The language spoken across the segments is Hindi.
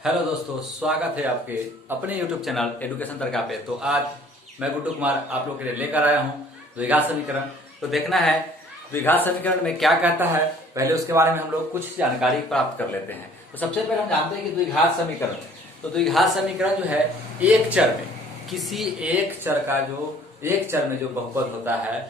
हेलो दोस्तों, स्वागत है आपके अपने YouTube चैनल एजुकेशन दरगाह पे। तो आज मैं गुड्डू कुमार आप लोग के लिए लेकर आया हूँ द्विघात समीकरण। तो देखना है द्विघात समीकरण में क्या कहता है, पहले उसके बारे में हम लोग कुछ जानकारी प्राप्त कर लेते हैं। तो सबसे पहले हम जानते हैं कि द्विघात समीकरण, तो द्विघात समीकरण जो है एक चर में किसी एक चर में जो बहुपद होता है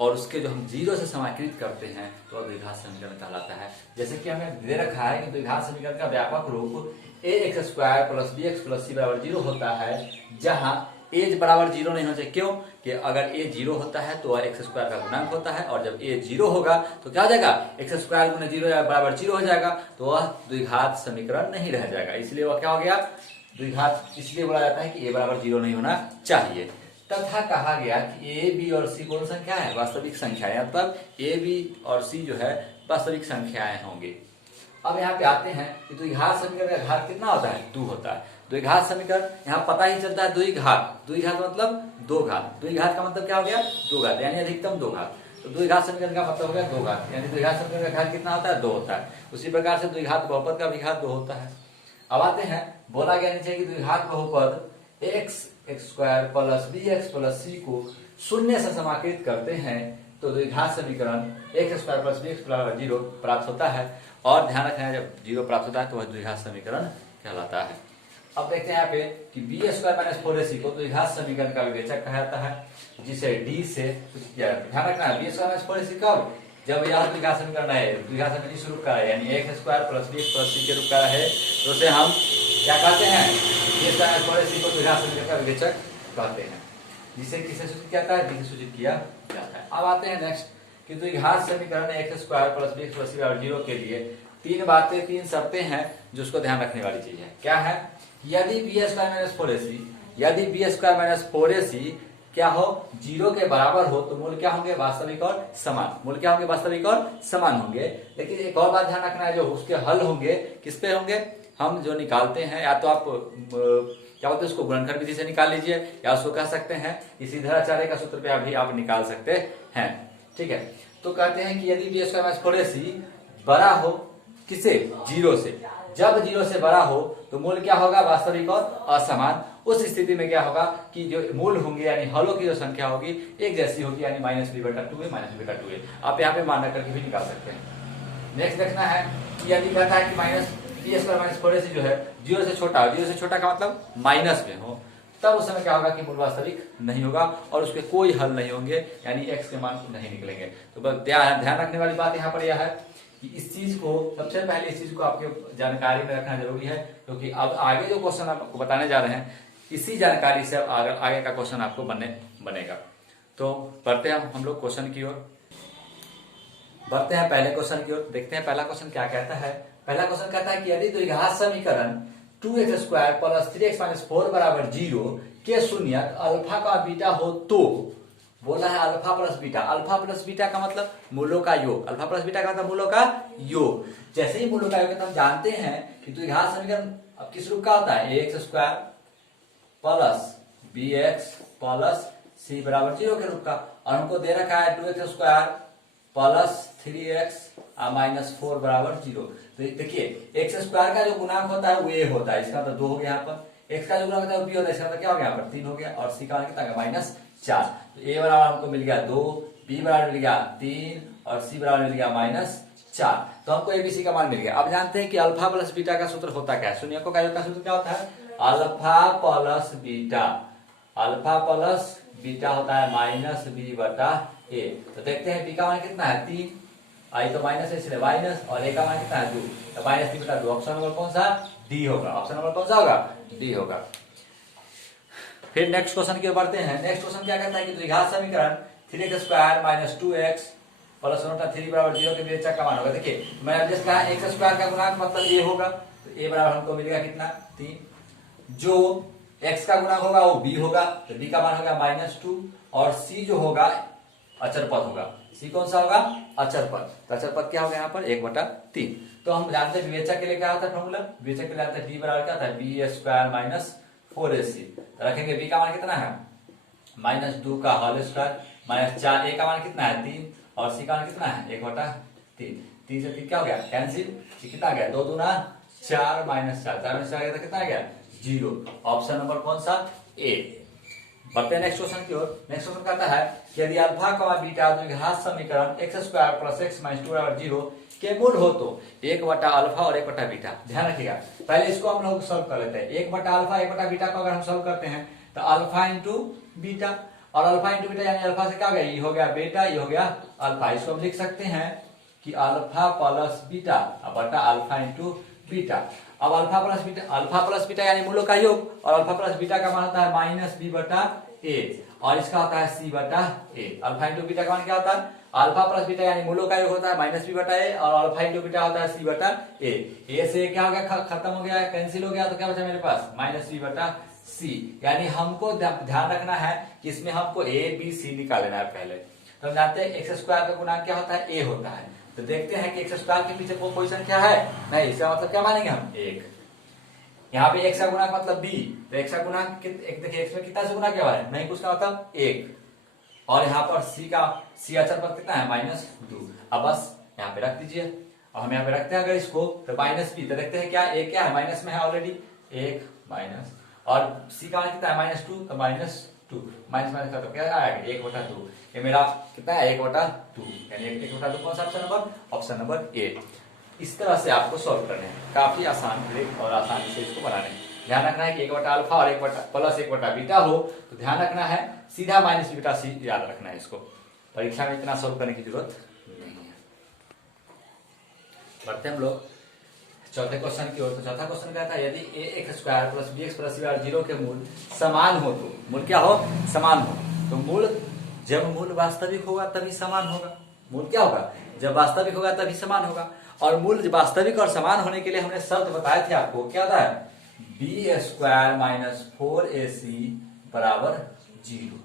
और उसके जो हम जीरो से समाकलित करते हैं तो द्विघात समीकरण कहलाता है। जैसे कि हमें दे रखा है कि द्विघात समीकरण का व्यापक रूप ax square plus bx plus c बराबर जीरो होता है, जहां a बराबर जीरो नहीं होना चाहिए। क्यों कि अगर a जीरो होता है तो वह एक्स स्क्वायर का गुणांक होता है, और जब a जीरो होगा तो क्या हो जाएगा, एक्स स्क्वायर गुना जीरो बराबर जीरो हो जाएगा, तो वह द्विघात समीकरण नहीं रह जाएगा। इसलिए वह क्या हो गया, द्विघात इसलिए बोला जाता है कि a बराबर जीरो नहीं होना चाहिए। तथा कहा गया कि ए बी और सी कौन संख्या है, वास्तविक संख्याएं, मतलब ए बी और सी जो है वास्तविक संख्याएं होंगी। अब यहाँ पे आते हैं कि द्विघात समीकरण का घात कितना होता है, 2 होता है। द्विघात समीकरण यहाँ पता ही चलता है, द्विघात मतलब दो घात, द्विघात का मतलब क्या हो गया, दो घात यानी अधिकतम दो घात। तो द्विघात समीकरण का मतलब हो गया दो घात, यानी द्विघात समीकरण का घात कितना होता है, 2 होता है। उसी प्रकार से द्विघात बहुपद का भी घात 2 होता है। अब आते हैं, बोला गया नीचे कि द्विघात बहुपद x square plus b x plus c को शून्य से समाकलित करते हैं तो द्विघात समीकरण x square plus b x बराबर जीरो प्राप्त होता है। और ध्यान रखना है, जब जीरो प्राप्त होता है तो वह द्विघात समीकरण कहलाता है। अब देखते हैं यहाँ पे कि B square minus four a सी को द्विघात समीकरण का विवेचक कहा जाता है, जिसे डी से कुछ किया जाता है। ध्यान रखना है, B square minus four a सी कब, जब यह द्विघात समीकरण है, द्विघात समीकरण इस रूप का है, यानी x square plus b x plus c के रूप का है, तो उसे हम क्या कहते हैं, B square minus four a सी को द्विघात समीकरण का विवेचक कहते हैं, जिसे किसे सूचित किया जाता है, डी से सूचित किया जाता है। अब आते हैं नेक्स्ट कि द्विघात समीकरण x square plus b x plus c बराबर जीरो के लिए तीन शर्तें हैं जो उसको ध्यान रखने वाली चीज है। क्या है, यदि B square minus four a सी, यदि B square minus four a सी क्या हो, जीरो के बराबर हो, तो मूल क्या होंगे, वास्तविक और समान। मूल क्या होंगे, वास्तविक और समान होंगे। लेकिन एक और बात ध्यान रखना है, जो उसके हल होंगे किस पे होंगे, हम जो निकालते हैं, या तो आप क्या बोलते हैं उसको गुणनखंड विधि से निकाल लीजिए, या उसको कह सकते हैं इसी धराचार्य का सूत्र पे भी आप निकाल सकते हैं। ठीक है, तो कहते हैं कि यदि B square minus four a सी बड़ा हो किसे, जीरो से, जब जीरो से बड़ा हो तो मूल क्या होगा, वास्तविक और असमान। उस स्थिति में क्या होगा कि जो मूल होंगे यानी हलों की जो संख्या होगी एक जैसी होगी, यानी माइनस बी बटा टू है, माइनस बी बटा टू है। आप यहाँ पे मानना करके भी निकाल सकते हैं। नेक्स्ट देखना है कि यदि कहता है कि minus b square minus four a c जो है जीरो से छोटा हो, जीरो से छोटा का मतलब माइनस में हो, तब उस समय क्या होगा कि मूल वास्तविक नहीं होगा और उसके कोई हल नहीं होंगे, यानी एक्स के मान नहीं निकलेंगे। तो बस ध्यान रखने वाली बात यहाँ पर यह है कि इस चीज को, सबसे पहले इस चीज को आपके जानकारी में रखना जरूरी है, क्योंकि अब आगे जो क्वेश्चन आपको बताने जा रहे हैं इसी जानकारी से आगे का क्वेश्चन आपको बनेगा। तो बढ़ते हैं हम लोग क्वेश्चन की ओर, बढ़ते हैं पहले क्वेश्चन की ओर, देखते हैं पहला क्वेश्चन क्या कहता है। पहला क्वेश्चन कहता है कि यदि द्विघात समीकरण 2x square plus 3x minus 4 बराबर जीरो के शून्यक अल्फा का बीटा हो तो, बोला है alpha plus beta. Alpha plus beta का मतलब मूलों का योग, अल्फा प्लस बीटा का मतलब मूलों का योग। जैसे ही मूलों का योग, तो हम जानते हैं कि द्विघात समीकरण अब किस रूप का होता है, ax square plus bx plus c बराबर जीरो के रूप का, और हमको दे रखा है 2x square plus 3x minus 4 बराबर जीरो। तो देखिए एक्स स्क्वायर का जो गुणांक होता है वो a होता है, इसका मतलब 2 हो गया यहाँ पर, x का जो गुणांक होता है वो b होता है, इसका मतलब क्या हो गया यहाँ पर 3 हो गया, और c का मान कितना माइनस 4। तो a बराबर हमको मिल गया 2, b बराबर मिल गया 3 और c बराबर मिल गया माइनस 4। तो हमको abc का मान मिल गया। अब जानते हैं कि अल्फा प्लस बीटा का सूत्र होता क्या है, शून्यकों का योग का सूत्र क्या होता है, alpha plus beta. Alpha plus beta होता है माइनस बी बटा ए। तो देखते हैं बी का मान कितना है 3, आई तो माइनस है इसलिए माइनस, और ए का मान कितना है 2, तो माइनस 3 बटा 2। ऑप्शन नंबर कौन सा, डी होगा। ऑप्शन नंबर कौन सा होगा, डी होगा। फिर नेक्स्ट क्वेश्चन की ओर बढ़ते हैं। नेक्स्ट क्वेश्चन क्या कहता है कि द्विघात समीकरण 3x square minus 2x plus 3 बराबर 0 के विवेचक का मान होगा। देखिए मैंने जैसे कहा एक्स स्क्वायर का गुणांक मतलब a होगा, तो a बराबर हमको मिलेगा कितना 3, जो x का गुणांक होगा वो b होगा, तो b का मान होगा माइनस 2, और c जो होगा अचर पद होगा। c कौन सा होगा, अचर पद। तो अचर पद क्या होगा यहाँ पर 1/3। तो हम जानते हैं विवेचक के लिए क्या होता है फॉर्मूला, विवेचक के लिए जानते हैं d बराबर क्या होता है बी स्क्वायर माइनस 4ac। रखेंगे b का मान कितना है माइनस 2 का होल स्क्वायर माइनस 4, a का मान कितना है 3 और c का मान कितना है 1/3। 3 से 3 क्या हो गया कैंसिल, कितना आ गया 2 दूना 4 माइनस 4, 4 माइनस 4 तो कितना आ गया 0। ऑप्शन नंबर कौन सा ए। बढ़ते हैं नेक्स्ट क्वेश्चन की ओर। नेक्स्ट क्वेश्चन कहता है कि यदि अल्फा कमा बीटा द्विघात समीकरण x square plus x minus 2 बराबर 0 के मूल हो तो 1 बटा अल्फा और 1 बटा बीटा। ध्यान रखिएगा, पहले इसको हम लोग सॉल्व कर लेते हैं। 1 बटा अल्फा 1 बटा बीटा को अगर हम सॉल्व करते हैं तो अल्फा इंटू बीटा, और अल्फा इंटू बीटा यानी अल्फा से क्या हो गया, ये हो गया बीटा, ये हो गया अल्फा। इसको हम लिख सकते हैं कि अल्फा प्लस बीटा बटा अल्फा इंटू बीटा। अब अल्फा प्लस बीटा यानी मूलों का योग, और अल्फा प्लस बीटा का मान होता है माइनस बी बटा ए, और इसका होता है सी बटा ए। अल्फा इंटू बीटा का मान क्या होता है, अल्फा प्लस बीटा यानी मूलों का योग होता है माइनस बी बटा ए, और अल्फा इंटू बीटा होता है सी बटा ए। ए से क्या हो गया, खत्म हो गया, कैंसिल हो गया, तो क्या बचा मेरे पास माइनस बी बटा सी। यानी हमको ध्यान रखना है कि इसमें हमको ए बी सी निकाल लेना है पहले। तो हम जानते हैं एक्स स्क्वायर का गुणांक क्या होता है, ए होता है। तो देखते हैं कि एक्स स्क्वायर के पीछे कोई संख्या है नहीं, इसका मतलब क्या मानेंगे हम 1। यहाँ पे x का गुणांक मतलब b, तो x का गुणांक देखिए x में कितना से गुना किया हुआ है, नहीं कुछ का मतलब 1, और यहाँ पर c अचर पद कितना है -2। अब बस यहाँ पे रख दीजिए, और हम यहाँ पे रखते हैं अगर इसको तो माइनस बी, तो देखते हैं क्या a क्या है, माइनस में है ऑलरेडी 1 माइनस, और c का मान कितना है -2, तो -2 माइनस माइनस का तो क्या आएगा 1/2। ये मेरा कितना है 1/2, यानी 1/2 कौन सा option number, option number A. इस तरह से आपको सॉल्व करने हैं, काफी आसान ट्रिक और आसानी से इसको बनाने हैं। ध्यान रखना है कि 1 बटा अल्फा और 1 बटा प्लस 1 बटा बीटा हो तो ध्यान रखना है सीधा माइनस बीटा सी याद रखना है। इसको परीक्षा में इतना सॉल्व करने की जरूरत नहीं है। बढ़ते हम लोग चौथे क्वेश्चन की ओर। तो चौथा क्वेश्चन कहता है यदि a x square plus b x plus c बार 0 के मूल समान हो तो, मूल क्या हो, समान हो। तो मूल जब मूल वास्तविक होगा तभी समान होगा। मूल क्या होगा, जब वास्तविक होगा तभी समान होगा। और मूल वास्तविक और समान होने के लिए हमने शर्त बताए थे आपको, क्या था, बी स्क्वायर माइनस 4ac बराबर 0।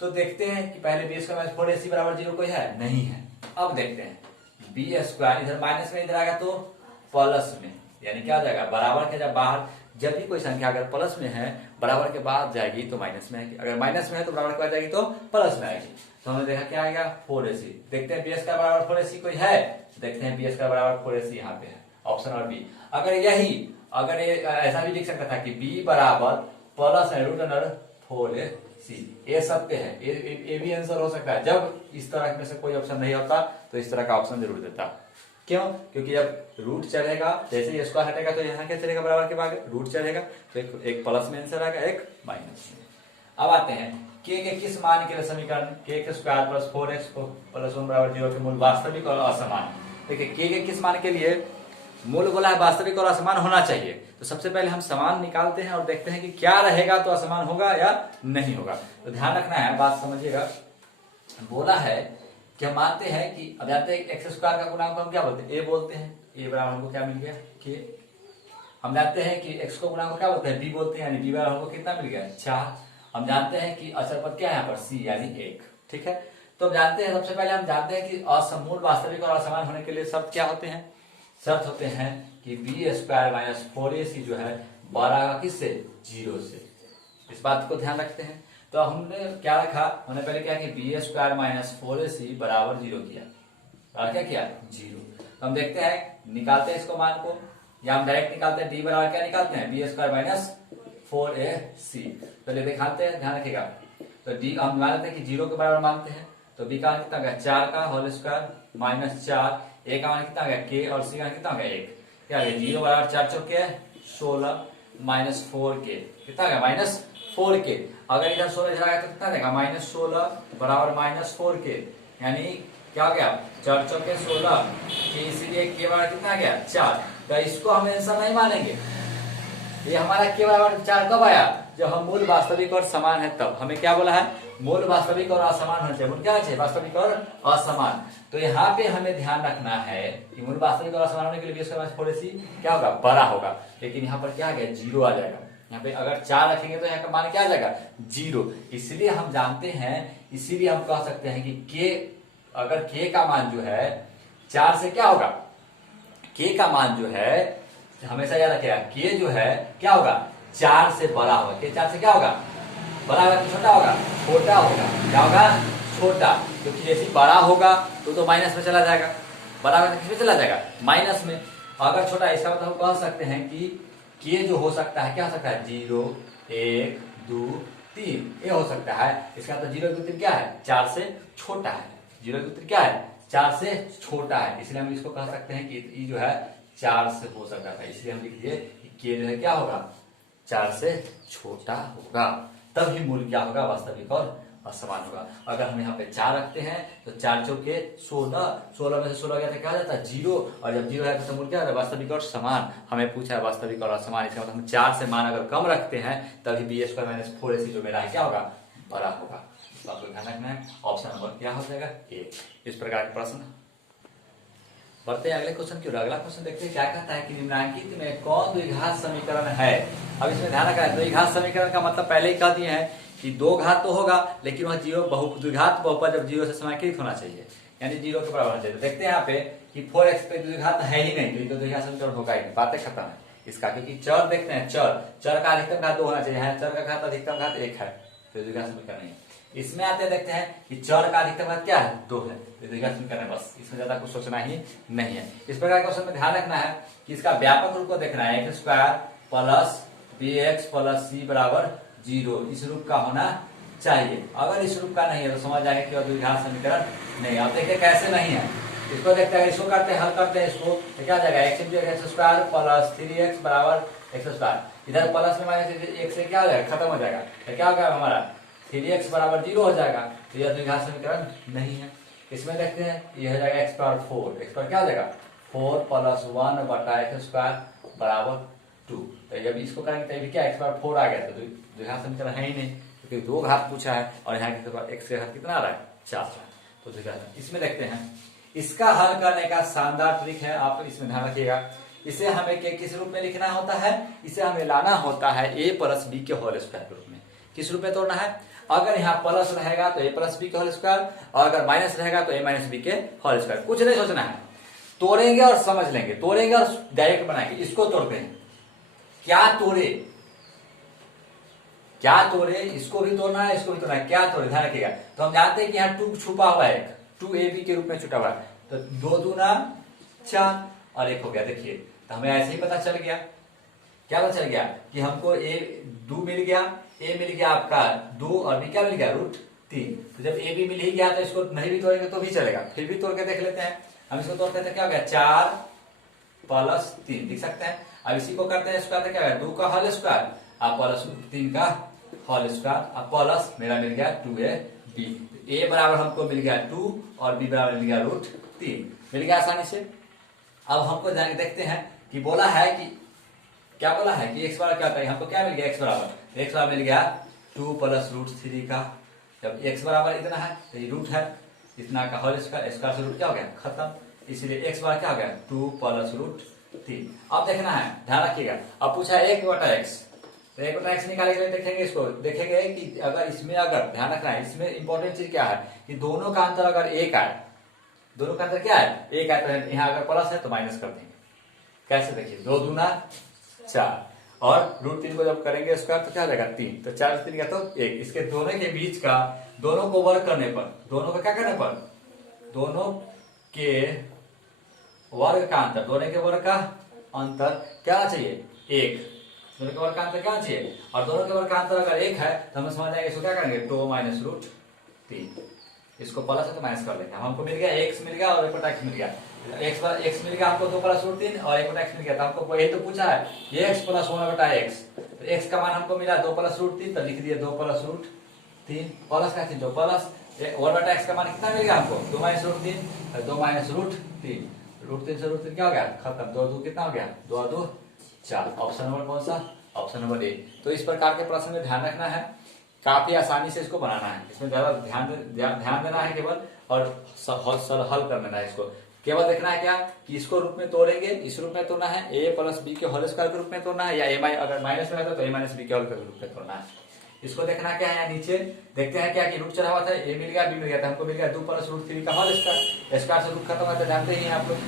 तो देखते हैं कि पहले बी स्क्वायर माइनस 4ac बराबर 0 कोई है, नहीं है। अब देखते हैं बी स्क्वायर इधर माइनस में, इधर आएगा तो प्लस में, यानी क्या हो जाएगा बराबर के, जब बाहर जब भी कोई संख्या अगर प्लस में है बराबर के बाद जाएगी तो माइनस में आएगी, अगर माइनस में है तो बराबर के बाद जाएगी तो प्लस में आएगी। तो हमने देखा क्या आएगा 4ac। देखते हैं बी स्क्वायर बराबर 4ac कोई है, देखते हैं बी स्क्वायर बराबर 4ac यहाँ पे है, ऑप्शन और बी। अगर ये ऐसा भी लिख सकता था कि b बराबर प्लस रूट अंडर 4ac, ये सब पे है, ये भी आंसर हो सकता है। जब इस तरह में से कोई ऑप्शन नहीं होता तो इस तरह का ऑप्शन जरूर देता। क्यों, क्योंकि जब रूट चढ़ेगा, जैसे ही स्क्वायर हटेगा तो यहाँ क्या चलेगा, बराबर के बाद रूट चढ़ेगा, तो एक प्लस में आंसर आएगा, एक माइनस में। अब आते हैं के किस मान के लिए समीकरण के स्क्वायर प्लस 4x प्लस 1 बराबर 0 के मूल वास्तविक और असमान। देखिए के किस मान के लिए मूल बोला है वास्तविक और असमान होना चाहिए। तो सबसे पहले हम समान निकालते हैं और देखते हैं कि क्या रहेगा तो असमान होगा या नहीं होगा। तो ध्यान रखना है, बात समझिएगा। बोला है कि हम मानते हैं कि अब जानते हैं एक्स स्क्वायर का गुणांक हम क्या बोलते हैं, ए बोलते हैं। ए बराबर हमको क्या मिल गया, के। हम जानते हैं कि एक्स को गुणांक क्या बोलते हैं, बी बोलते हैं, यानी बी बराबर हमको कितना मिल गया 4। हम जानते हैं कि अचर पद क्या है यहाँ पर सी, यानी 1। ठीक है, तो हम जानते हैं, सबसे पहले हम जानते हैं कि असमूल वास्तविक और असमान होने के लिए शर्त क्या होते हैं, शर्त होते हैं कि बी स्क्वायर माइनस 4ac जो है बड़ा होगा किससे, 0 से। इस बात को ध्यान रखते हैं। तो हमने क्या रखा, हमने पहले क्या कि बी स्क्वायर माइनस 4ac बराबर 0 किया, और क्या किया 0। तो हम देखते हैं, निकालते हैं इसको मान को, या हम डायरेक्ट निकालते हैं, डी बराबर क्या निकालते हैं, बी स्क्वायर माइनस 4ac। पहले दिखाते हैं, ध्यान रखिएगा। तो डी हम मानते हैं कि 0 के बराबर मानते हैं, तो बी का मान कितना गया 4 का होल स्क्वायर माइनस 4, ए का मान कितना गया के, और सी का कितना गया 1। क्या गया 0 बराबर 4 चौके 16 माइनस 4k कितना गया -4k। अगर इधर 16 इधर आया तो कितना देगा -16 बराबर -4k, यानी क्या हो गया 4 चौके 16 के, इसीलिए के बराबर कितना गया 4। तो इसको हम आंसर नहीं मानेंगे। ये हमारा के बराबर 4 कब आया, जब हम मूल वास्तविक और समान है तब। हमें क्या बोला है, मूल वास्तविक और असमान होना चाहिए। मूल क्या चाहिए, वास्तविक और असमान। तो यहाँ पे हमें ध्यान रखना है कि मूल वास्तविक और असमान होने के लिए थोड़ी क्या होगा, बड़ा होगा। लेकिन यहाँ पर क्या आ गया 0 आ जाएगा। यहाँ पे अगर 4 रखेंगे तो यहाँ का मान क्या आ जाएगा 0। इसलिए हम जानते हैं, इसीलिए हम कह सकते हैं कि के, अगर के का मान जो है 4 से क्या होगा, के का मान जो है हमेशा याद रखिएगा, के जो है क्या होगा 4 से बड़ा होगा। के 4 से क्या होगा, बड़ा होगा कि छोटा होगा, छोटा होगा। क्या होगा, छोटा। क्योंकि जैसे बड़ा होगा तो माइनस में चला जाएगा, बड़ा होगा तो किसमें चला जाएगा, माइनस में। अगर छोटा इसका मतलब हम कह सकते हैं कि के जो हो सकता है क्या हो सकता है 0 1 2 3 ये हो सकता है। इसका मतलब 0 1 2 3 क्या है 4 से छोटा है। 0 1 2 3 क्या है 4 से छोटा है, इसलिए हम इसको कह सकते हैं कि ये जो है 4 से हो सकता है, इसलिए हम लिख दिए कि के जो है क्या होगा 4 से छोटा होगा, तभी मूल क्या होगा वास्तविक और असमान होगा। अगर हम यहाँ पे 4 रखते हैं तो 4 चौके 16, 16 में से 16 गया तो क्या जाता है 0, और जब 0 है तो मूल क्या है वास्तविक और समान। हमें पूछा है वास्तविक और असमान, इसका मतलब हम 4 से मान अगर कम रखते हैं तभी बी स्क्वायर माइनस 4ac जो मेरा है क्या होगा बड़ा होगा। तो आपको ध्यान रखना है ऑप्शन नंबर क्या हो जाएगा ए। इस प्रकार के प्रश्न बढ़ते हैं अगले क्वेश्चन की ओर। अगला क्वेश्चन देखते हैं क्या कहता है कि निम्नलिखित में कौन द्विघात समीकरण है। अब इसमें ध्यान रखना है द्विघात समीकरण का मतलब पहले ही कह दिए हैं कि दो घात तो होगा लेकिन वह द्विघात बहुपद जब 0 से समाकलित होना चाहिए, यानी 0 के बराबर होना चाहिए। देखते हैं यहाँ पे कि 4x पे द्विघात है ही नहीं, तो द्विघात समीकरण होगा ही, बातें खत्म है इसका। क्योंकि चर देखते हैं चर का अधिकतम घात 2 होना चाहिए, चर का घात अधिकतम घात 1 है, तो द्विघात समीकरण नहीं है। इसमें आते देखते हैं कि चर का अधिकतम घात क्या है 2 है, तो द्विघात समीकरण है, बस इसमें ज्यादा कुछ सोचना ही नहीं है। इस प्रकार के क्वेश्चन में ध्यान रखना है कि इसका व्यापक रूप को देखना है x square plus bx plus c बराबर 0 इस रूप का होना चाहिए। अगर इस रूप का नहीं है तो समझ जाएंगे कि द्विघात समीकरण नहीं। अब देखते कैसे नहीं है, इसको देखते हैं, इसको करते हैं हल करते हैं इसको, तो क्या जाएगा x स्क्वायर प्लस 3x बराबर x स्क्वायर, इधर प्लस में माइनस x से क्या हो जाएगा खत्म हो जाएगा, तो क्या होगा हमारा 3x बराबर 0 हो जाएगा, तो यह द्विघात समीकरण नहीं है। इसमें देखते हैं ये हो जाएगा x पावर 4, x पावर क्या हो जाएगा 4 प्लस 1 बटा x स्क्वायर बराबर 2, तो जब इसको करेंगे तभी क्या x पावर 4 आ गया, तो द्विघात समीकरण है ही नहीं, क्योंकि दो घात पूछा है और यहाँ x के घात कितना आ रहा है 4, तो द्विघात। इसमें देखते हैं इसका हल करने का शानदार ट्रिक है, आप इसमें ध्यान रखिएगा। इसे हमें किस रूप में लिखना होता है, इसे हमें लाना होता है a प्लस बी के होल स्क्वायर के रूप में। किस रूप में तोड़ना है, अगर यहाँ प्लस रहेगा तो a प्लस बी के होल स्क्वायर, और अगर माइनस रहेगा तो a माइनस बी के होल स्क्वायर। कुछ नहीं सोचना है, तोड़ेंगे और समझ लेंगे, तोड़ेंगे और डायरेक्ट बनाएंगे। इसको तोड़ते हैं, क्या तोड़े, इसको भी तोड़ना है, इसको भी तोड़ना है, क्या तोड़े ध्यान रखिएगा। तो हम जानते हैं कि यहाँ 2 छुपा हुआ है, 2ab के रूप में छुटा हुआ है, तो 2 दूना 4 और 1 हो गया। देखिए तो हमें ऐसे ही पता चल गया, क्या पता चल गया कि हमको a मिल गया आपका 2 और b क्या मिल गया √3। तो जब a भी मिल ही गया तो इसको नहीं भी तोड़ेंगे तो भी चलेगा, फिर भी तोड़ के देख लेते हैं। हम इसको तोड़ते हैं तो क्या हो गया 4 प्लस 3 लिख सकते हैं। अब इसी को करते हैं स्क्वायर, तो क्या है 2 का होल स्क्वायर और प्लस 3 का होल स्क्वायर, अब प्लस मेरा मिल गया 2ab। a बराबर हमको मिल गया 2 और b बराबर मिल गया √3, मिल गया आसानी से। अब हमको जाके देखते हैं कि बोला है कि क्या बोला है कि x बराबर क्या होता है, हमको क्या मिल गया x बराबर मिल गया 2 प्लस √3 का। जब x बराबर इतना है तो ये रूट है इतना का होल स्क्वायर, स्क्वायर से रूट क्या हो गया खत्म, इसीलिए x बराबर क्या हो गया 2 प्लस √3। अब देखना है ध्यान रखिएगा, अब पूछा है 1 बटा x, तो 1 बटा x निकालने के लिए देखेंगे, इसको देखेंगे कि अगर इसमें अगर ध्यान रखना है, इसमें इंपॉर्टेंट चीज क्या है कि दोनों का अंतर अगर 1 आए, दोनों का अंतर क्या है 1 आए, तो यहाँ अगर प्लस है तो माइनस कर देंगे। कैसे देखिए 2 दूना 4 और √3 को जब करेंगे स्क्वायर तो क्या हो जाएगा 3, तो 4 से 3 का तो 1। इसके दोनों के बीच का, दोनों को वर्ग करने पर, दोनों का क्या करने पर, दोनों के वर्ग का अंतर, दोनों के वर्ग का अंतर क्या होना चाहिए 1, दोनों के वर्ग का अंतर क्या होना चाहिए, और दोनों के वर्ग का अंतर अगर 1 है तो हम समझ जाएंगे इसको क्या करेंगे 2 माइनस √3, इसको प्लस है तो माइनस कर लेंगे। हमको मिल गया x मिल गया और 1 बटा x मिल गया, x मिल गया हमको 2 प्लस √3 और 1 बटा x मिल गया। तो हमको यही तो पूछा है ये x प्लस 1 बटा x, तो x का मान हमको मिला 2 प्लस √3, तो लिख दिए 2 प्लस √3, प्लस का चिन्ह 2 प्लस 1 बटा x का मान कितना मिल गया हमको 2 माइनस √3, 2 माइनस √3 से √3 क्या हो गया खत्म, 2 2 कितना हो गया 2 2 4। ऑप्शन नंबर कौन सा, ऑप्शन नंबर ए। तो इस प्रकार के प्रश्न में ध्यान रखना है, काफी आसानी से इसको बनाना है, इसमें ज्यादा ध्यान देना है केवल, और हल कर लेना है। इसको केवल देखना है क्या कि इसको रूप में तोड़ेंगे, इस रूप में तोड़ना है a प्लस बी के होल स्क्वायर के रूप में तोड़ना है, या अगर माइनस में रहता तो a माइनस बी के होल के रूप में तोड़ना है। इसको देखना क्या है, यहाँ नीचे देखते हैं क्या कि रूट चढ़ा हुआ था, a मिल गया b मिल गया, तो हमको मिल गया 2 प्लस √3 का होल स्क्वायर, स्क्वायर से रूट खत्म होता है, जानते ही आप लोग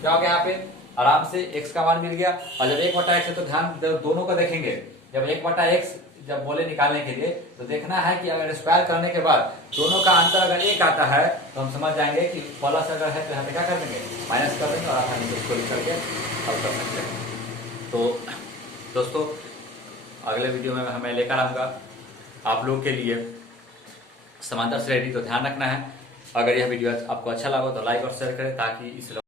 क्या हो गया यहाँ पे। आराम से x का मान मिल गया। और जब 1/x है तो ध्यान दोनों को देखेंगे। जब 1/x जब बोले निकालने के लिए तो देखना है कि अगर स्क्वायर करने के बाद दोनों का अंतर अगर 1 आता है तो हम समझ जाएंगे कि प्लस अगर है तो यहाँ पे क्या कर देंगे, माइनस कर देंगे और आसानी से उसको लिख करके हल कर सकते हैं। तो दोस्तों अगले वीडियो में मैं लेकर आऊँगा आप लोगों के लिए समांतर श्रेणी। तो ध्यान रखना है, अगर यह वीडियो आपको अच्छा लगा तो लाइक और शेयर करें ताकि इस